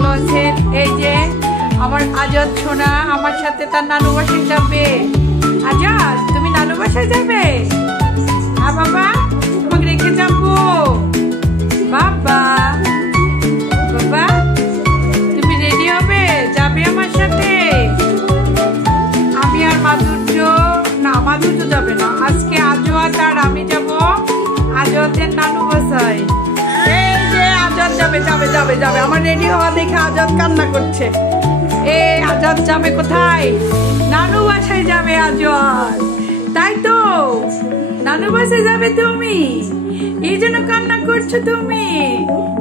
ভালো আছেন। এই যে আমার আজাদ সোনা আমার সাথে তার নানু বাসায় যাবে। আজাদ, তুমি নানু বাসায় যাবে? হ্যাঁ বাবা, তোমাকে রেখে যাবো। বাবা বাবা, তুমি রেডি হবে, যাবে আমার সাথে? আমি আর মাধুর্য, না মাধুর্য যাবে না, আজকে আজাদ আর আমি যাব আজাদের নানু বাসায়। এই যে আজাদ যাবে যাবে যাবে যাবে, আমার রেডি হওয়া দেখে আজাদ কান্না করছে। আজাদ যাবে কোথায়? নানু বাসায় যাবে আজাদ, তাই তো? নানু বাসায় যাবে তুমি, এই জন্য কান্না করছো তুমি?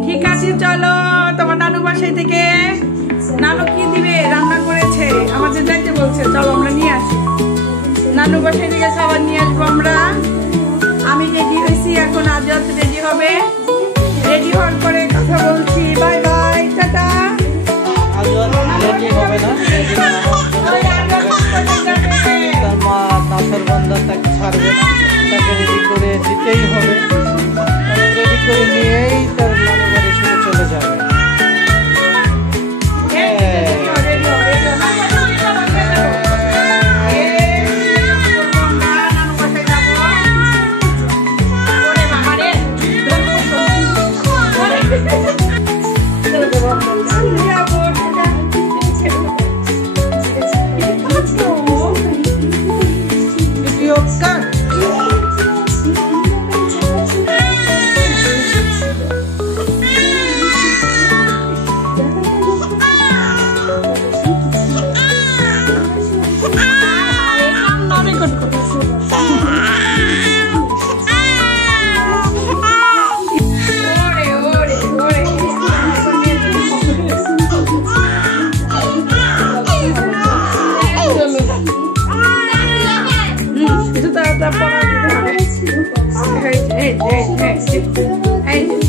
ঠিক আছে, চলো তোমার নানু বাসায় থেকে নানু কি দিবে রান্না করেছে, আমাদের যাইতে বলছে, চলো আমরা নিয়ে আসি। নানু বাসায় থেকে খাবার নিয়ে আসবো আমরা। আমি রেডি হয়েছি, এখন আজাদ রেডি হবে। রেডি হওয়ার পরে কথা বলছি। Bye bye, tata. তার মা নাসর বান্দা তাকে ছাড়বে না, তাকে রেডি করে দিতেই হবে। রেডি করে নিয়েই তার নানু বাড়ি ছেড়ে চলে যাবে।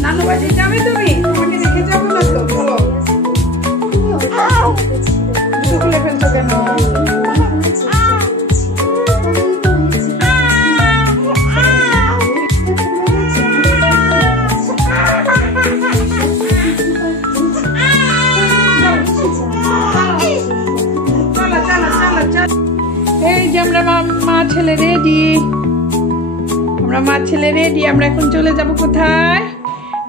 নানু বাসায় যাবে তুমি, তোমাকে রেখে যাবো না তো, বলো। খুলে ফেলছো কেন? এই যে আমরা মা ছেলে রেডি, আমরা মা ছেলে রেডি। আমরা এখন চলে যাব কোথায়?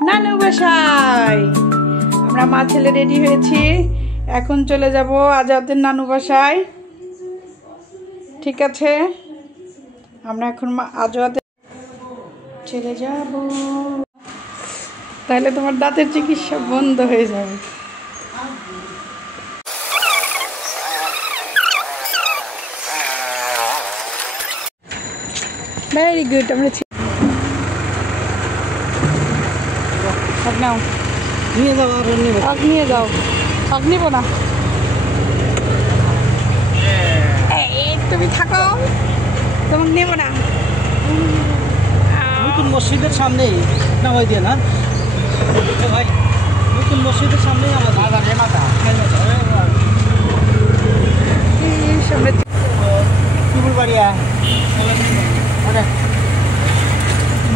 নানু বাসায়। আমরা মা ছেলে রেডি হয়েছি, এখন চলে যাব আজাদের নানু বাসায়। ঠিক আছে, আমরা এখন আজাদের চলে যাব, তাহলে তোমার দাঁতের চিকিৎসা বন্ধ হয়ে যাবে। Very good. আমরা নাও নিয়ে যাও, আর নিয়ে যাও, নিব না। তুমি থাকো, তোমাকে নেব না। নতুন মসজিদের সামনেই নামাই দিয়ে না ভাই, নতুন মসজিদের সামনেই আমার সামনে বাড়িয়া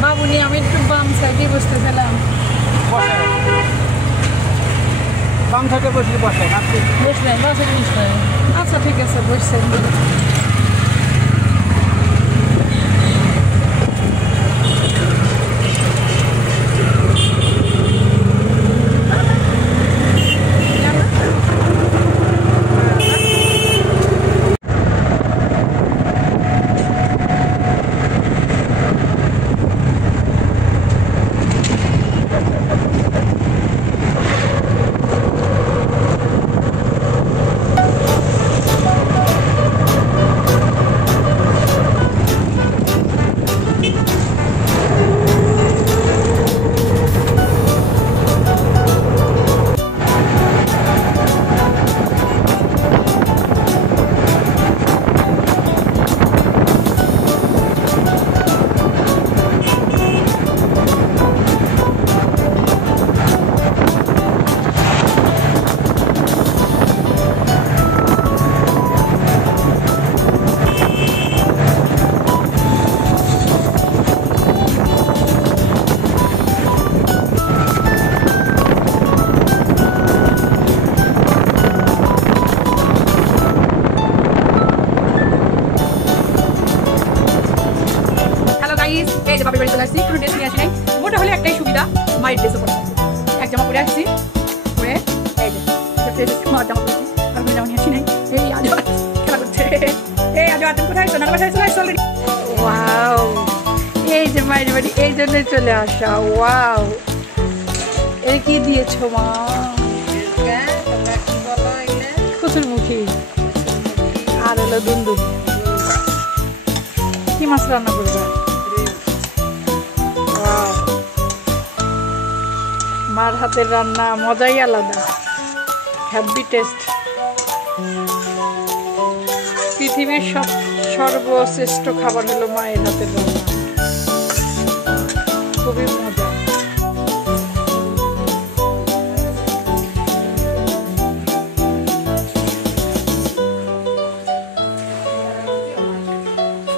বাবু নিয়ে আমি একটু বাম সাইডে বসতেছিলাম। বাম সাইডে বসলে বসলেন, আপনি বসলেন, বসলেন। আচ্ছা ঠিক আছে, বসছেন। মায়ের ড্রেসও পরে এক জামা পরে আসছি পরে এই যে জামা পরেছি আমি জামা নিয়ে আসি নাই এই আজ খেলা করছে এই আজ তুমি কোথায় সোনার বাসায় চলে আসছো অলরেডি ওয়াও এই যে মায়ের বাড়ি এই জন্যই চলে আসা ওয়াও এই কি দিয়েছো মা কচুরমুখী আর হলো দুন্দুল কি মাছ রান্না করবে মার হাতের রান্না মজাই আলাদা হ্যাপি টেস্ট পৃথিবীর সর্বশ্রেষ্ঠ খাবার হলো মায়ের হাতের রান্না খুবই মজা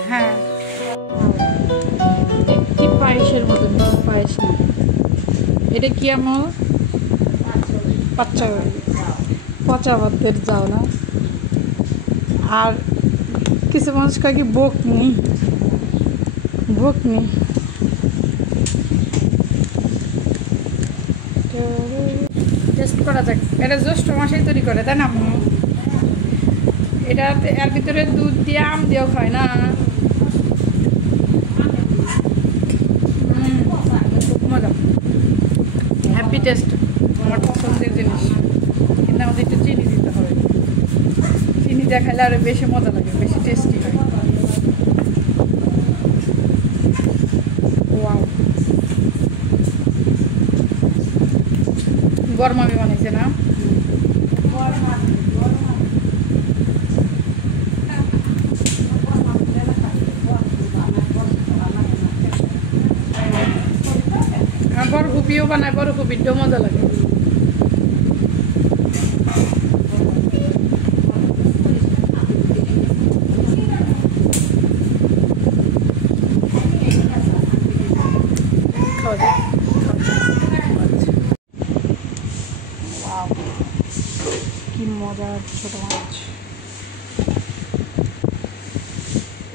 হ্যাঁ কি পায়েসের মতন পায়েস না এটা কি আমার পচা ভাতের যাও না আর কিছু মানুষ কয় কি বকনি টেস্ট করা যাক এটা জ্যৈষ্ঠ মাসেই তৈরি করে তাই না এটা এর ভিতরে দুধ দিয়ে আম দিয়েও খায় না মজা হ্যাপি টেস্ট আমার পছন্দের জিনিস কিন্তু আমাদের একটু চিনি দিতে হবে চিনি দিয়ে খাইলে আরো বেশি মজা লাগে বেশি টেস্টি হয় ওয়াও গরমামি বানাইছে না বরকপিও বানায় বরকপিটাও মজা লাগে কি মজার ছোট মাছ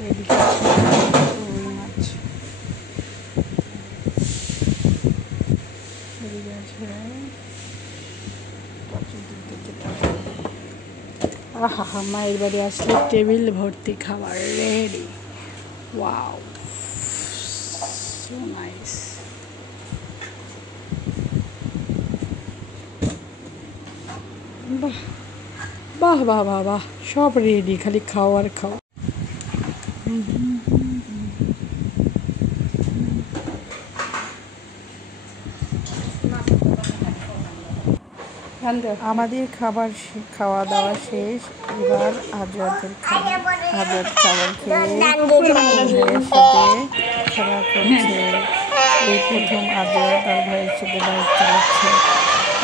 এদিকে রুই মাছ আহা মায়ের বাড়ি আসলে টেবিল ভর্তি খাবার রেডি ওয়াও সো নাইস বাহ বাহ বাহ বাহ বাহ সব রেডি খালি খাও আর খাও আমাদের খাওয়া দাওয়া শেষ এবার আজওয়াদের খাবার খেয়ে সাথে খেলা করছে এই প্রথম আজওয়াদ আর ভাইয়ের সাথে বাইক চালাচ্ছে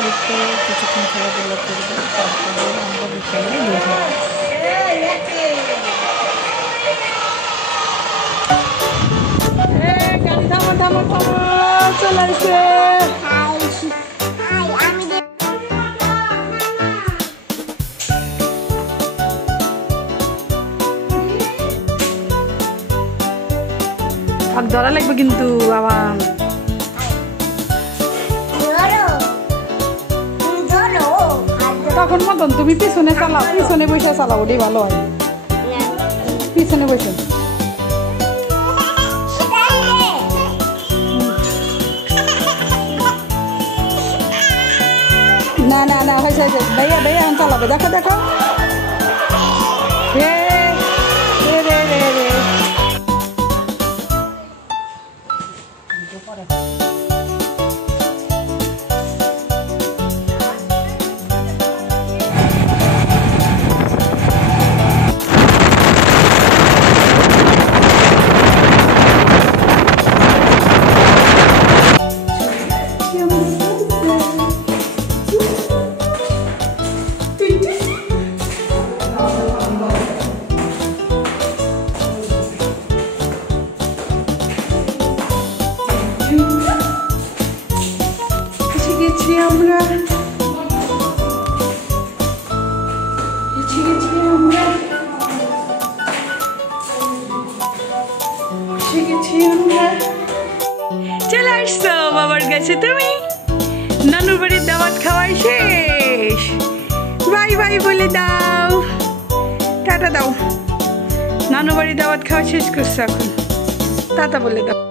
একটু কিছুক্ষণ খেলাধুলা করবে তারপরে আমরা বিকালে বের হবো গাড়ি থামো থামো থামো চলে আসে আর ধরা লাগবে কিন্তু আবার তখন মতন তুমি পিছনে চালাও পিছনে বসে চালাও ওটাই ভালো হয় পিছনে বসে না না না হয়েছে ভাইয়া ভাইয়া এখন চালাবে দেখো দেখো রে রে রে রে চলে আসছো বাবার কাছে তুমি নানুর বাড়ির দাওয়াত খাওয়াই শেষ। বাই বাই বলে দাও, টাটা দাও। নানু বাড়ির দাওয়াত খাওয়া শেষ করছে, এখন টাটা বলে দাও।